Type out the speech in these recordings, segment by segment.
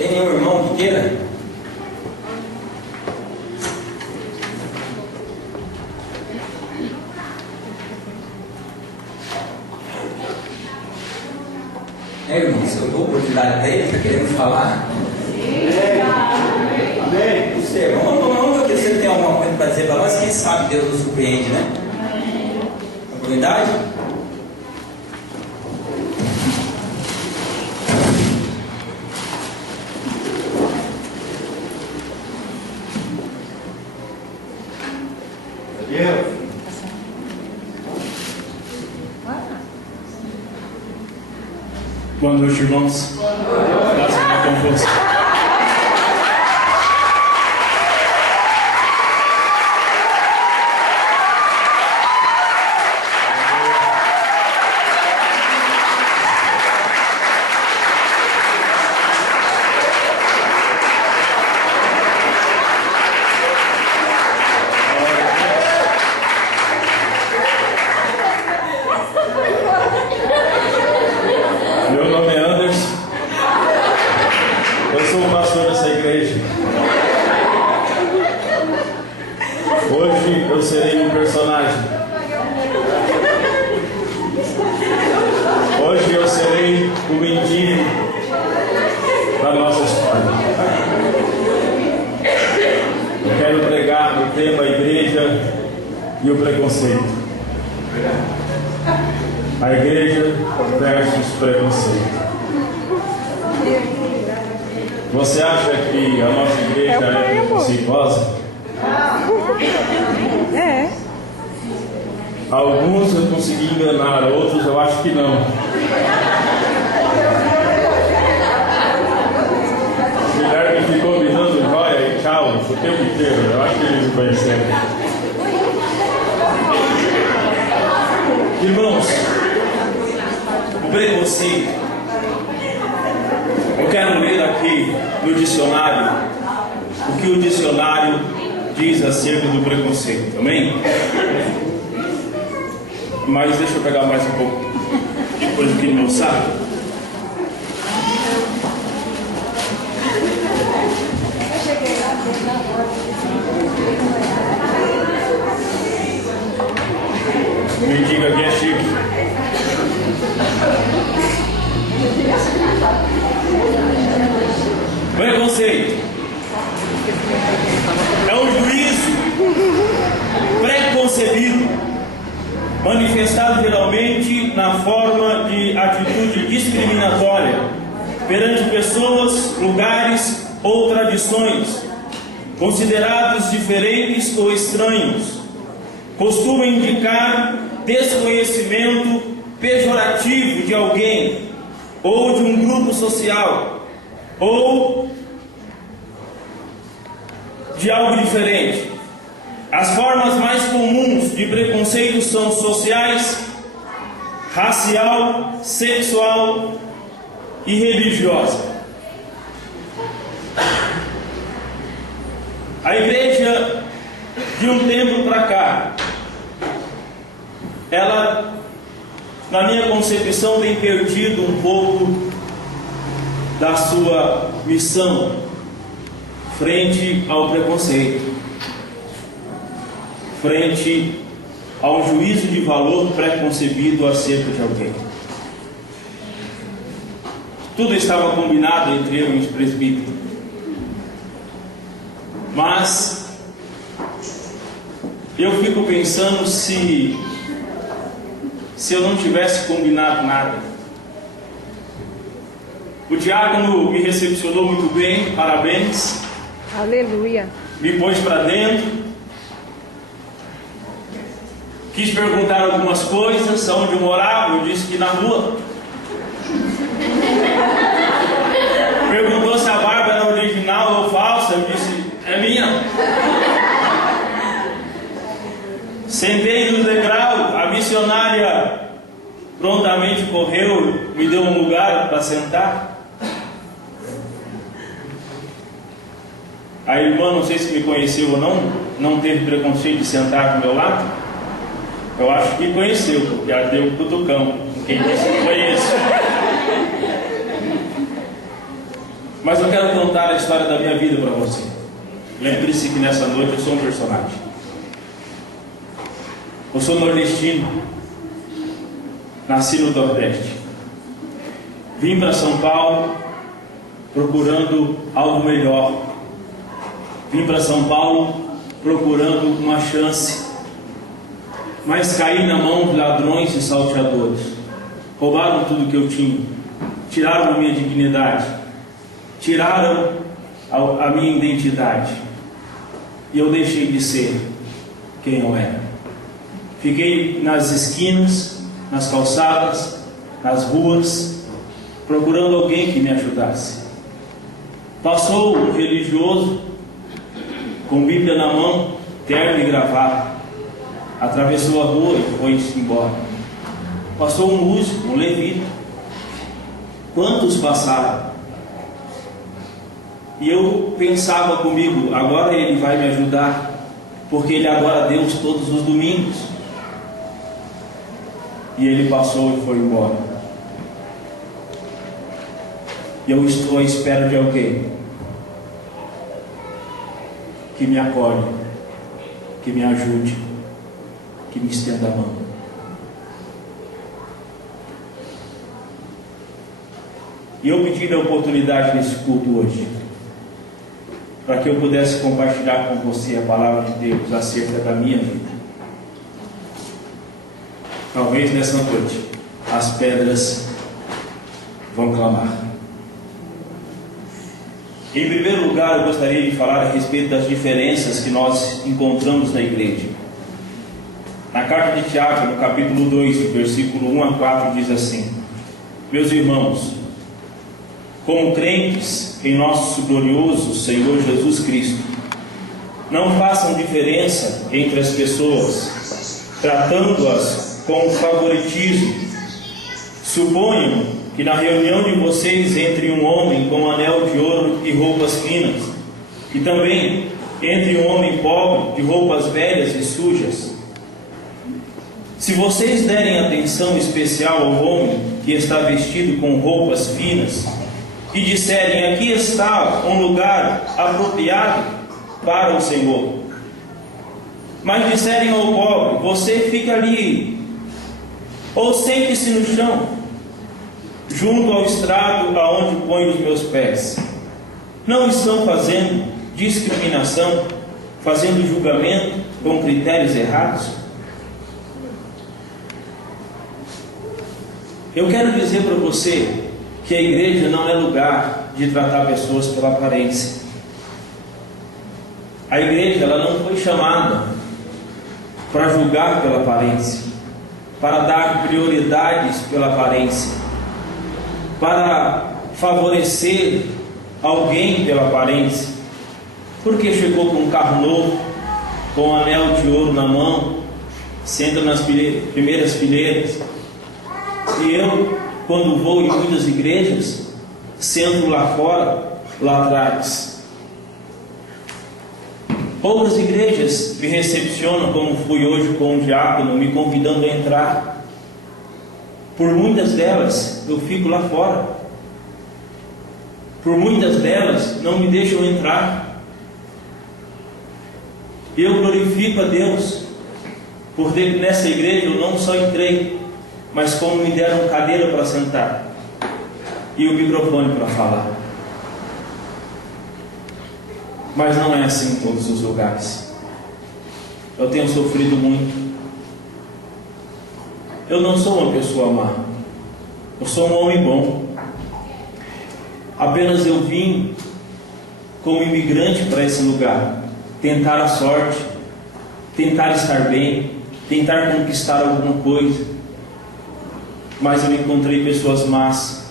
Tem nenhum irmão que queira? Irmão, se eu dou oportunidade para ele, está querendo falar? Amém. O seu irmão, não porque você tem alguma coisa para dizer para nós, quem sabe Deus nos surpreende, né? Oportunidade? Boa noite, irmãos. Graças a Deus com você. E o preconceito. A igreja versus preconceito. Você acha que a nossa igreja é preconceituosa? É. Alguns eu consegui enganar, outros eu acho que não. O Guilherme ficou me dando joia e tchau o tempo inteiro. Eu acho que eles me conheceram. Irmãos, o preconceito, eu quero ler aqui no dicionário o que o dicionário diz acerca do preconceito, amém? Mas deixa eu pegar mais um pouco de coisa aqui no meu saco. Me diga quem é chique. Preconceito é um juízo preconcebido, manifestado geralmente na forma de atitude discriminatória perante pessoas, lugares ou tradições considerados diferentes ou estranhos. Costuma indicar desconhecimento pejorativo de alguém ou de um grupo social ou de algo diferente. As formas mais comuns de preconceito são sociais, racial, sexual e religiosa. A igreja de um tempo para cá, ela, na minha concepção, tem perdido um pouco da sua missão frente ao preconceito, frente ao juízo de valor preconcebido acerca de alguém. Tudo estava combinado entre eu e os presbíteros, mas eu fico pensando se eu não tivesse combinado nada. O diácono me recepcionou muito bem, parabéns. Aleluia. Me pôs para dentro. Quis perguntar algumas coisas, aonde eu morava, eu disse que na rua. Perguntou se a barba era original ou falsa, eu disse, é minha. Sentei no degrau, a missionária prontamente correu, me deu um lugar para sentar. A irmã, não sei se me conheceu ou não teve preconceito de sentar do meu lado. Eu acho que conheceu, porque ela deu um cutucão. Quem disse que conheço. Mas eu quero contar a história da minha vida para você. Lembre-se que nessa noite eu sou um personagem. Eu sou nordestino, nasci no Nordeste. Vim para São Paulo procurando algo melhor. Vim para São Paulo procurando uma chance, mas caí na mão de ladrões e salteadores. Roubaram tudo que eu tinha, tiraram a minha dignidade, tiraram a minha identidade, e eu deixei de ser quem eu era. Fiquei nas esquinas, nas calçadas, nas ruas, procurando alguém que me ajudasse. Passou um religioso com Bíblia na mão, terno e gravata, atravessou a rua e foi-se embora. Passou um músico, um levita. Quantos passaram? E eu pensava comigo, agora ele vai me ajudar, porque ele adora a Deus todos os domingos. E ele passou e foi embora. E eu estou à espera de alguém que me acolhe, que me ajude, que me estenda a mão. E eu pedi a oportunidade nesse culto hoje, para que eu pudesse compartilhar com você a palavra de Deus acerca da minha vida. Talvez nessa noite as pedras vão clamar. Em primeiro lugar, eu gostaria de falar a respeito das diferenças que nós encontramos na igreja. Na carta de Tiago, no capítulo 2, versículo 1 a 4, diz assim: Meus irmãos, como crentes em nosso glorioso Senhor Jesus Cristo, não façam diferença entre as pessoas, tratando-as com favoritismo. Suponham que na reunião de vocês entre um homem com anel de ouro e roupas finas, e também entre um homem pobre de roupas velhas e sujas. Se vocês derem atenção especial ao homem que está vestido com roupas finas, e disserem: aqui está um lugar apropriado para o Senhor, mas disserem ao pobre: você fica ali, ou sente-se no chão, junto ao estrado aonde ponho os meus pés, não estão fazendo discriminação, fazendo julgamento com critérios errados? Eu quero dizer para você que a igreja não é lugar de tratar pessoas pela aparência. A igreja, ela não foi chamada para julgar pela aparência, para dar prioridades pela aparência, para favorecer alguém pela aparência, porque chegou com um carro novo, com um anel de ouro na mão, senta nas primeiras fileiras, e eu, quando vou em muitas igrejas, sento lá fora, lá atrás. Outras igrejas me recepcionam, como fui hoje com um diácono, me convidando a entrar. Por muitas delas, eu fico lá fora. Por muitas delas, não me deixam entrar. Eu glorifico a Deus, porque nessa igreja eu não só entrei, mas como me deram cadeira para sentar e o microfone para falar. Mas não é assim em todos os lugares. Eu tenho sofrido muito. Eu não sou uma pessoa má, eu sou um homem bom. Apenas eu vim como imigrante para esse lugar, tentar a sorte, tentar estar bem, tentar conquistar alguma coisa. Mas eu encontrei pessoas más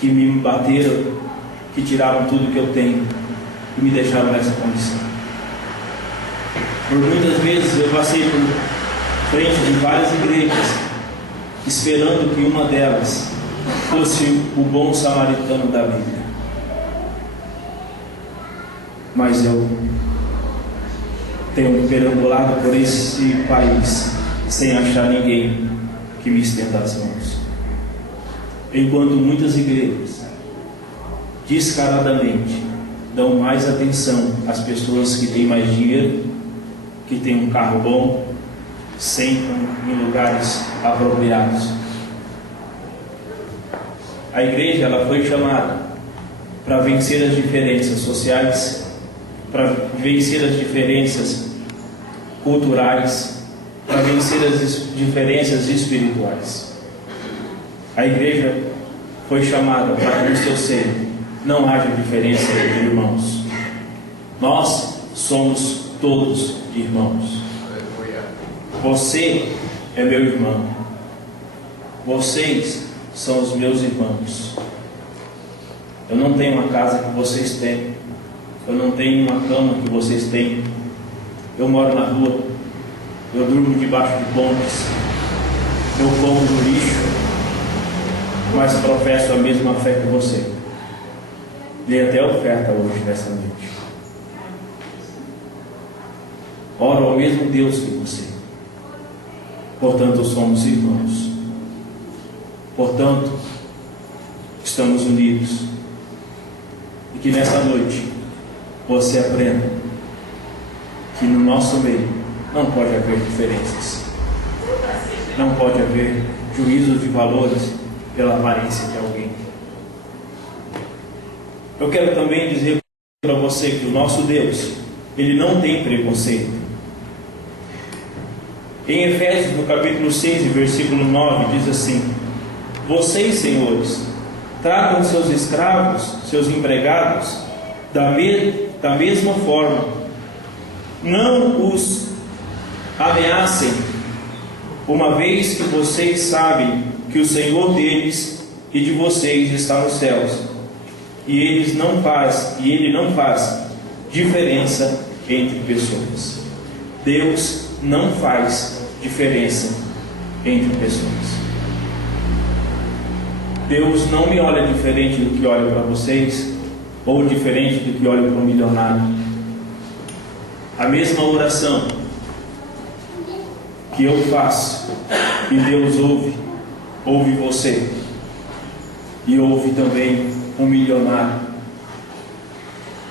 que me bateram, que tiraram tudo que eu tenho e me deixaram nessa condição. Por muitas vezes eu passei por frente de várias igrejas, esperando que uma delas fosse o bom samaritano da Bíblia. Mas eu tenho me perambulado por esse país sem achar ninguém que me estenda as mãos. Enquanto muitas igrejas descaradamente dão mais atenção às pessoas que têm mais dinheiro, que têm um carro bom, sentam em lugares apropriados. A igreja, ela foi chamada para vencer as diferenças sociais, para vencer as diferenças culturais, para vencer as diferenças espirituais. A igreja foi chamada para que no seu seio não haja diferença de irmãos. Nós somos todos irmãos. Você é meu irmão. Vocês são os meus irmãos. Eu não tenho uma casa que vocês têm. Eu não tenho uma cama que vocês têm. Eu moro na rua. Eu durmo debaixo de pontes. Eu como no lixo. Mas professo a mesma fé que você. Dei até oferta hoje, nessa noite. Oro ao mesmo Deus que você. Portanto, somos irmãos. Portanto, estamos unidos. E que nessa noite você aprenda que no nosso meio não pode haver diferenças. Não pode haver juízos de valores pela aparência de alguém. Eu quero também dizer para você que o nosso Deus, Ele não tem preconceito. Em Efésios, no capítulo 6, versículo 9, diz assim: vocês, senhores, tratam seus escravos, seus empregados, da mesma forma. Não os ameacem, uma vez que vocês sabem que o Senhor deles e de vocês está nos céus, e Ele não faz diferença entre pessoas. Deus não faz diferença entre pessoas. Deus não me olha diferente do que olha para vocês, ou diferente do que olha para um milionário. A mesma oração que eu faço e Deus ouve você, e ouve também um milionário.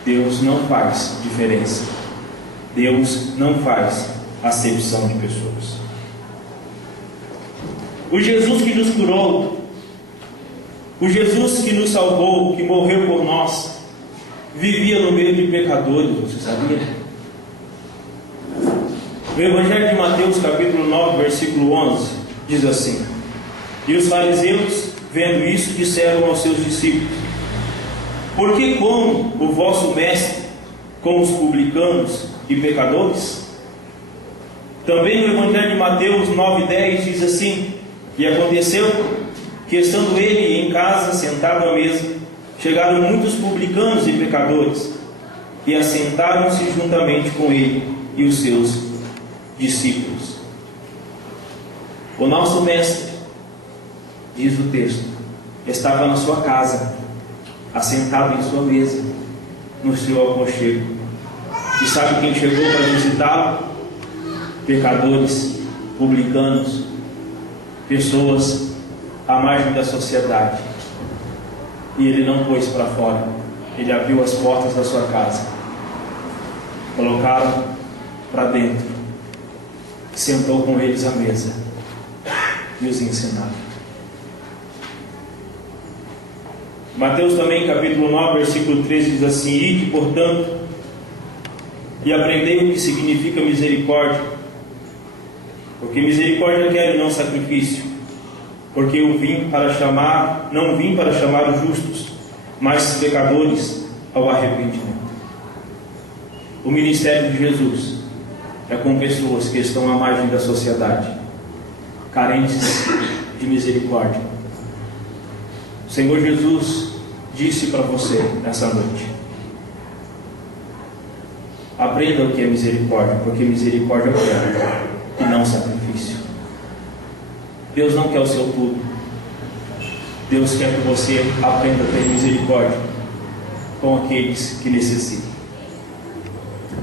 Deus não faz diferença. Deus não faz acepção de pessoas. O Jesus que nos curou, o Jesus que nos salvou, que morreu por nós, vivia no meio de pecadores, você sabia? O Evangelho de Mateus, capítulo 9, versículo 11, diz assim: e os fariseus, vendo isso, disseram aos seus discípulos: por que come o vosso mestre com os publicanos e pecadores? Também no Evangelho de Mateus 9,10 diz assim: e aconteceu que, estando ele em casa, sentado à mesa, chegaram muitos publicanos e pecadores, e assentaram-se juntamente com ele e os seus discípulos. O nosso mestre, diz o texto, estava na sua casa, assentado em sua mesa, no seu aconchego. E sabe quem chegou para visitá-lo? Pecadores, publicanos, pessoas à margem da sociedade. E ele não pôs para fora. Ele abriu as portas da sua casa, colocaram para dentro, sentou com eles à mesa e os ensinaram. Mateus também, capítulo 9, versículo 13, diz assim: ide, portanto, e aprendei o que significa misericórdia, porque misericórdia quero e não sacrifício, porque eu não vim para chamar os justos, mas pecadores ao arrependimento. O ministério de Jesus é com pessoas que estão à margem da sociedade, carentes de misericórdia. O Senhor Jesus disse para você nessa noite: aprenda o que é misericórdia, porque misericórdia é oferta e não sacrifício. Deus não quer o seu tudo. Deus quer que você aprenda a ter misericórdia com aqueles que necessitam.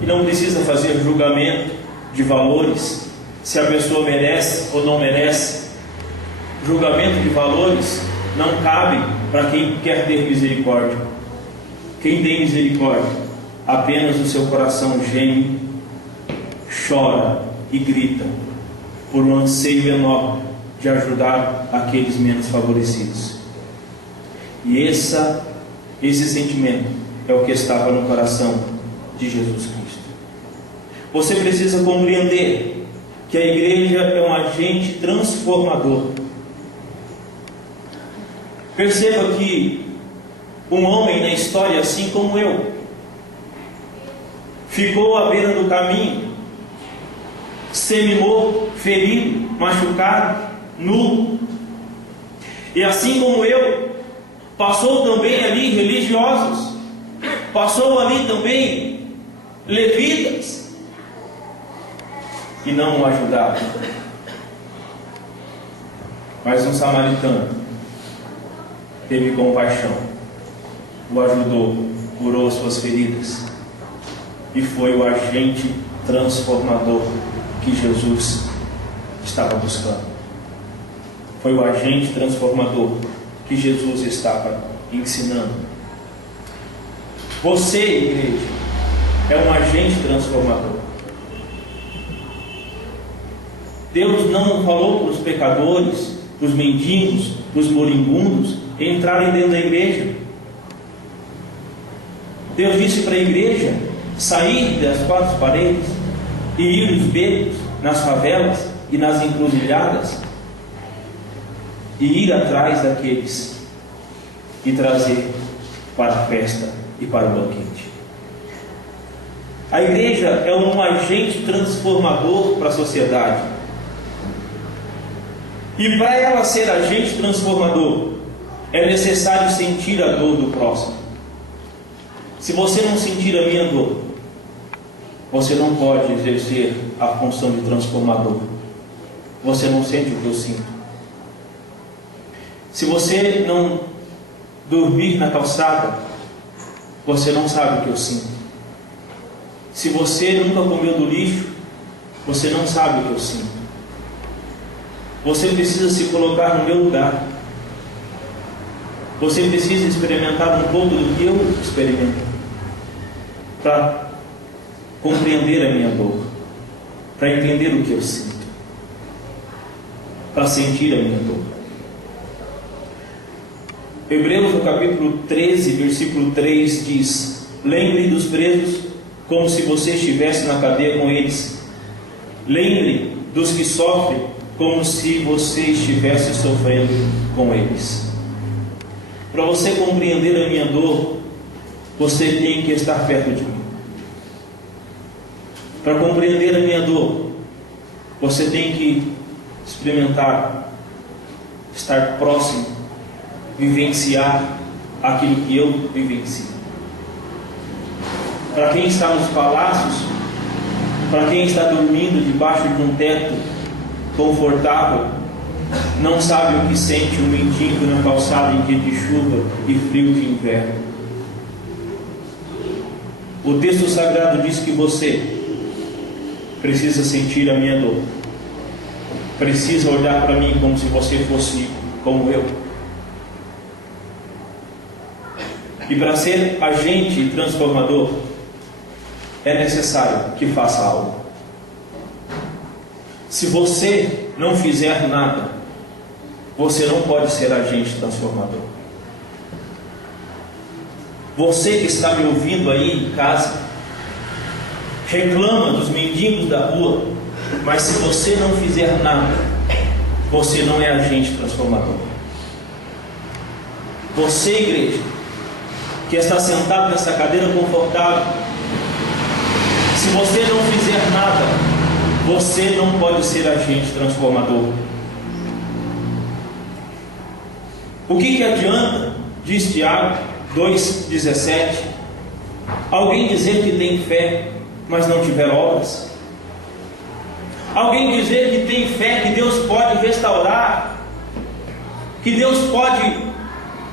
E não precisa fazer julgamento de valores, se a pessoa merece ou não merece. Julgamento de valores não cabe para quem quer ter misericórdia. Quem tem misericórdia, apenas o seu coração geme, chora e grita por um anseio enorme de ajudar aqueles menos favorecidos. E esse sentimento é o que estava no coração de Jesus Cristo. Você precisa compreender que a igreja é um agente transformador. Perceba que um homem na história, assim como eu, ficou à beira do caminho, semi-morto, ferido, machucado, nu. E assim como eu, passou também ali religiosos, passou ali também levitas, e não o ajudaram. Mas um samaritano teve compaixão, o ajudou, curou suas feridas, e foi o agente transformador que Jesus estava buscando. Foi o agente transformador que Jesus estava ensinando. Você, igreja, é um agente transformador. Deus não falou para os pecadores, para os mendigos, para os moribundos entrarem dentro da igreja. Deus disse para a igreja sair das quatro paredes e ir nos becos, nas favelas e nas encruzilhadas, e ir atrás daqueles e trazer para a festa e para o banquete. A igreja é um agente transformador para a sociedade. E para ela ser agente transformador, é necessário sentir a dor do próximo. Se você não sentir a minha dor, você não pode exercer a função de transformador. Você não sente o que eu sinto. Se você não dormir na calçada, você não sabe o que eu sinto. Se você nunca comeu do lixo, você não sabe o que eu sinto. Você precisa se colocar no meu lugar. Você precisa experimentar um pouco do que eu experimento, para compreender a minha dor, para entender o que eu sinto, para sentir a minha dor. Hebreus, no capítulo 13, versículo 3 diz: lembre dos presos como se você estivesse na cadeia com eles. Lembre dos que sofrem como se você estivesse sofrendo com eles. Para você compreender a minha dor, você tem que estar perto de mim. Para compreender a minha dor, você tem que experimentar, estar próximo, vivenciar aquilo que eu vivencio. Para quem está nos palácios, para quem está dormindo debaixo de um teto confortável, não sabe o que sente um mendigo na calçada em dia de chuva e frio de inverno. O texto sagrado diz que você precisa sentir a minha dor, precisa olhar para mim como se você fosse como eu. E para ser agente transformador, é necessário que faça algo. Se você não fizer nada, você não pode ser agente transformador. Você que está me ouvindo aí em casa, reclama dos mendigos da rua, mas se você não fizer nada, você não é agente transformador. Você, igreja, que está sentado nessa cadeira confortável, se você não fizer nada, você não pode ser agente transformador. O que adianta, diz Tiago 2,17, alguém dizer que tem fé, mas não tiver obras? Alguém dizer que tem fé, que Deus pode restaurar, que Deus pode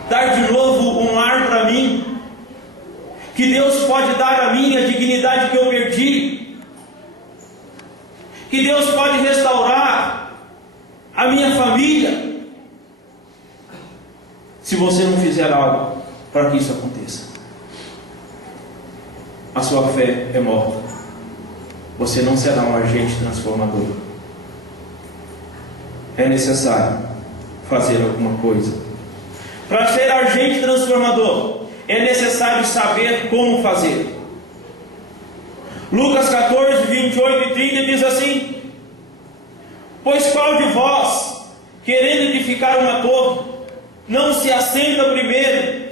dar de novo um lar para mim, que Deus pode dar a mim a dignidade que eu perdi, que Deus pode restaurar a minha família, se você não fizer algo para que isso aconteça. a sua fé é morta. Você não será um agente transformador. É necessário fazer alguma coisa. Para ser agente transformador, é necessário saber como fazer. Lucas 14, 28 e 30 diz assim: pois qual de vós, querendo edificar uma torre, não se assenta primeiro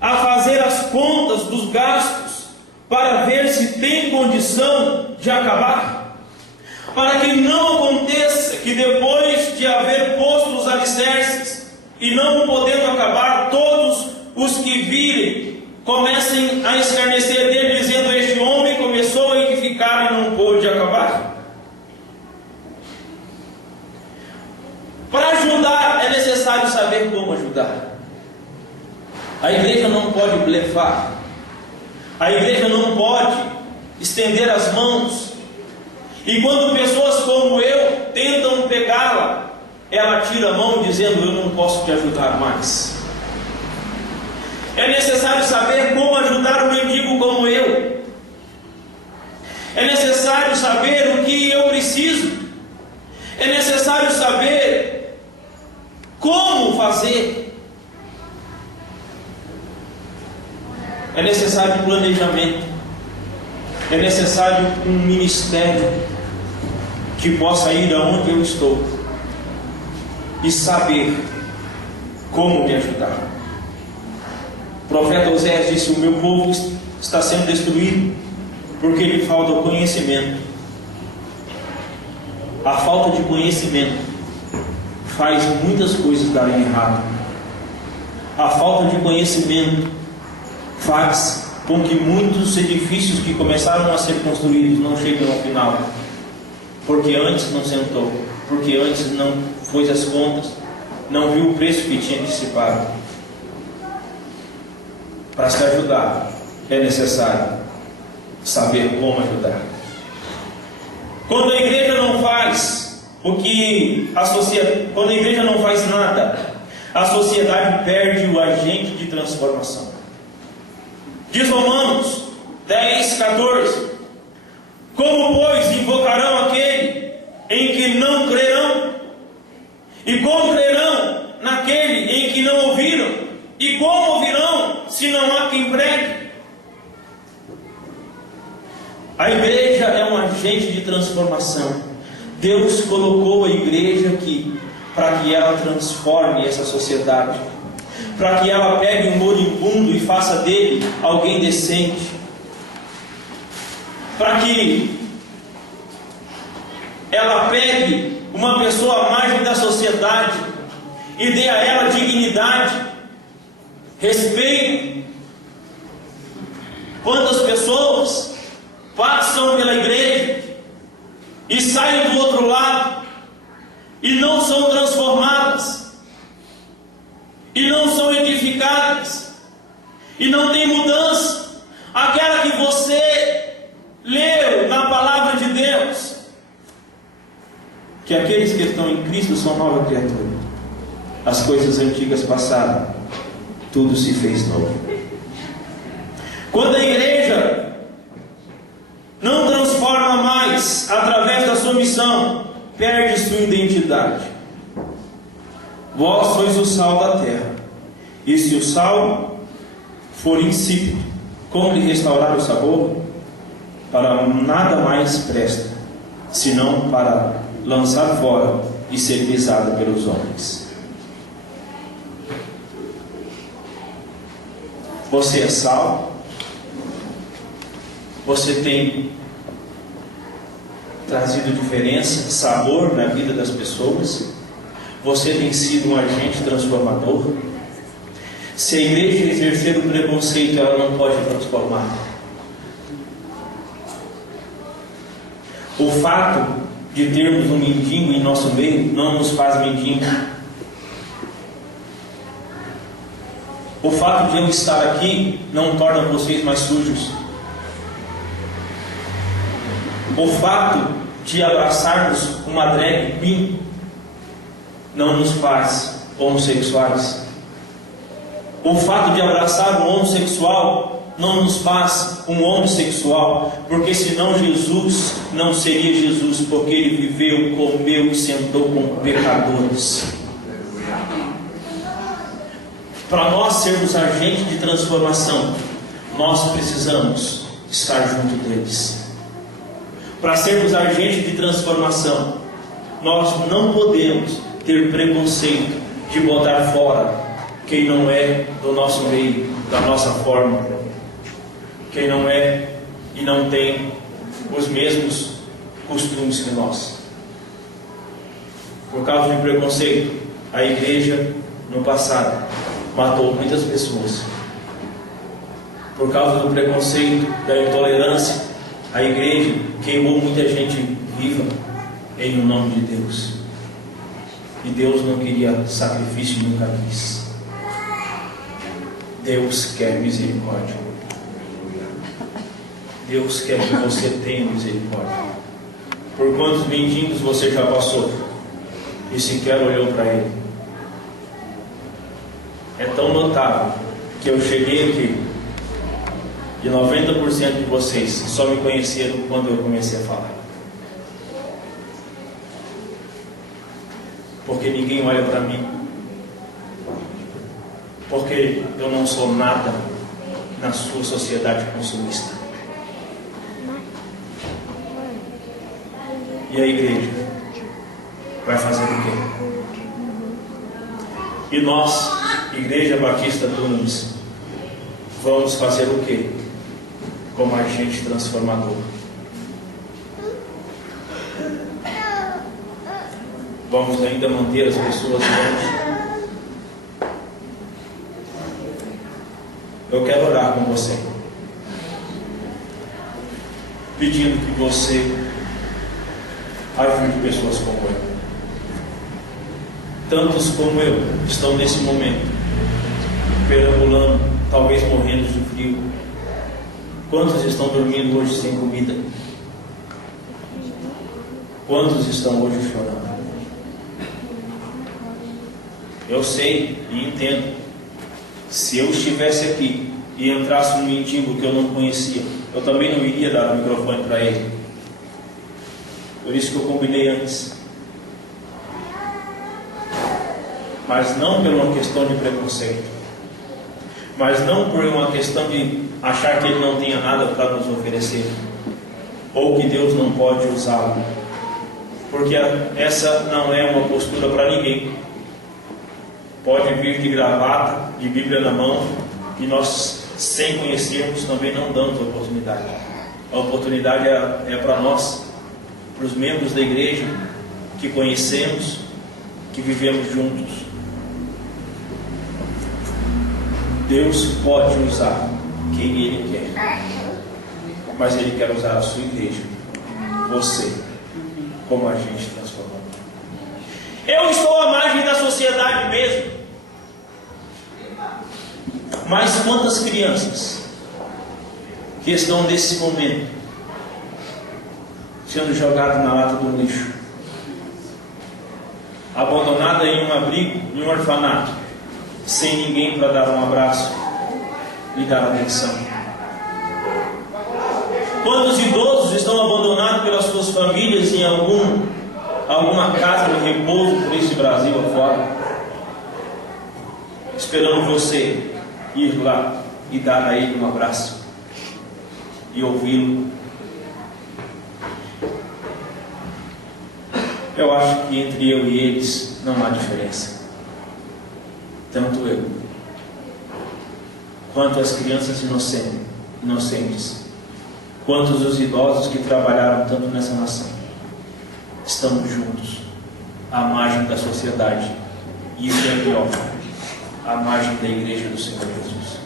a fazer as contas dos gastos, para ver se tem condição de acabar? Para que não aconteça que depois de haver posto os alicerces, e não podendo acabar, todos os que virem comecem a escarnecer dele, dizendo: este homem começou a edificar e não pôde acabar. Para ajudar é necessário saber como ajudar. A igreja não pode blefar. A igreja não pode estender as mãos. E quando pessoas como eu tentam pegá-la, ela tira a mão dizendo: eu não posso te ajudar mais. É necessário saber como ajudar um mendigo como eu. É necessário saber o que eu preciso. É necessário saber como fazer. É necessário planejamento. É necessário um ministério que possa ir aonde eu estou e saber como me ajudar. O profeta Oséias disse: o meu povo está sendo destruído porque lhe falta o conhecimento. A falta de conhecimento faz muitas coisas darem errado. A falta de conhecimento faz com que muitos edifícios que começaram a ser construídos não cheguem ao final, porque antes não sentou, porque antes não fez as contas, não viu o preço que tinha de se pagar. Para se ajudar é necessário saber como ajudar. Quando a igreja não faz quando a igreja não faz nada, a sociedade perde o agente de transformação. Diz Romanos 10, 14: como, pois, invocarão aquele em que não crerão? E como crerão naquele em que não ouviram? E como ouvirão se não há quem pregue? A igreja é um agente de transformação. Deus colocou a igreja aqui para que ela transforme essa sociedade, para que ela pegue um moribundo e faça dele alguém decente, para que ela pegue uma pessoa à margem da sociedade e dê a ela dignidade, respeito. Quantas pessoas passam pela igreja e saem do outro lado e não são transformadas, e não são edificadas, e não tem mudança, aquela que você leu na palavra de Deus, que aqueles que estão em Cristo são nova criatura, as coisas antigas passaram, tudo se fez novo. Quando a igreja não transforma mais através da sua missão, perde sua identidade. Vós sois o sal da terra, e se o sal for insípido, como lhe restaurar o sabor? Para nada mais presta, senão para lançar fora e ser pisado pelos homens. Você é sal, você tem trazido diferença, sabor na vida das pessoas, você tem sido um agente transformador. Se a igreja exercer o preconceito, ela não pode transformar. O fato de termos um mendigo em nosso meio não nos faz mendigo. O fato de eu estar aqui não torna vocês mais sujos. O fato de abraçarmos uma drag queen não nos faz homossexuais. O fato de abraçar um homossexual não nos faz um homossexual, porque senão Jesus não seria Jesus, porque Ele viveu, comeu e sentou com pecadores. Para nós sermos agentes de transformação, nós precisamos estar junto deles. Para sermos agentes de transformação, nós não podemos ter preconceito de botar fora quem não é do nosso meio, da nossa forma, quem não é e não tem os mesmos costumes que nós. Por causa de preconceito, a igreja no passado matou muitas pessoas. Por causa do preconceito, da intolerância, a igreja queimou muita gente viva em nome de Deus. E Deus não queria sacrifício e nunca quis. Deus quer misericórdia. Deus quer que você tenha misericórdia. Por quantos mendigos você já passou e sequer olhou para ele? É tão notável que eu cheguei aqui e 90% de vocês só me conheceram quando eu comecei a falar. Porque ninguém olha para mim. Porque eu não sou nada na sua sociedade consumista. E a igreja vai fazer o quê? E nós, Igreja Batista Dunamis, vamos fazer o quê? Como agente transformador. Vamos ainda manter as pessoas longe. Eu quero orar com você, pedindo que você ajude pessoas como eu. Tantos como eu estão nesse momento perambulando, talvez morrendo de frio. Quantos estão dormindo hoje sem comida? Quantos estão hoje chorando? Eu sei e entendo. Se eu estivesse aqui e entrasse um mendigo que eu não conhecia, eu também não iria dar o microfone para ele. Por isso que eu combinei antes. Mas não por uma questão de preconceito, mas não por uma questão de achar que ele não tenha nada para nos oferecer, ou que Deus não pode usá-lo, porque essa não é uma postura para ninguém. Pode vir de gravata, de Bíblia na mão, e nós, sem conhecermos, também não damos a oportunidade. A oportunidade é para nós, para os membros da igreja que conhecemos, que vivemos juntos. Deus pode usar quem Ele quer, mas Ele quer usar a sua igreja, você, como agente transformador. Eu estou à margem da sociedade mesmo, mas quantas crianças que estão nesse momento sendo jogadas na lata do lixo, abandonada em um abrigo, em um orfanato, sem ninguém para dar um abraço e dar atenção. Quantos idosos estão abandonados pelas suas famílias em alguma casa de repouso por esse Brasil afora, esperando você ir lá e dar a ele um abraço e ouvi-lo. Eu acho que entre eu e eles não há diferença. Tanto eu, quanto as crianças inocentes, quanto os idosos que trabalharam tanto nessa nação, estamos juntos, à margem da sociedade, e isso é pior, à margem da igreja do Senhor Jesus.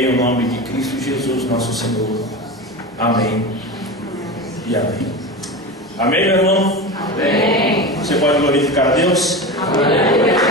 Em nome de Cristo Jesus, nosso Senhor. Amém e amém. Amém, meu irmão? Amém. Você pode glorificar a Deus? Amém.